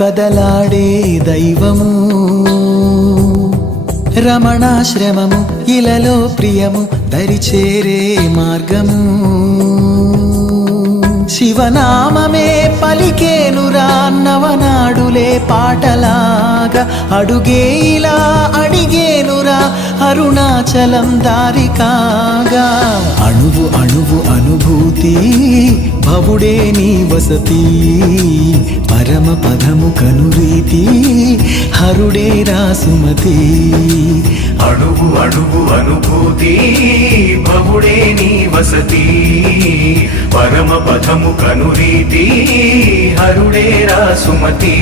కదలాడే దైవము. రమణాశ్రమము ఇలలో ప్రియము దరిచేరే మార్గము. శివనామమే పలికేనురా నవనాడులే పాటలాగా. అడుగే ఇలా అడిగేనురా అరుణాచలం దారికాగా అణువు అణువు అణువు అనుభూతి భవుడే నీ వసతి. పరమ పదము కనురీతి హరుడే రాసుమతి అడుగు అడుగు అనుభూతి భవుడే నీ వసతి. పరమ పదము కనురీతి హరుడే రాసుమతి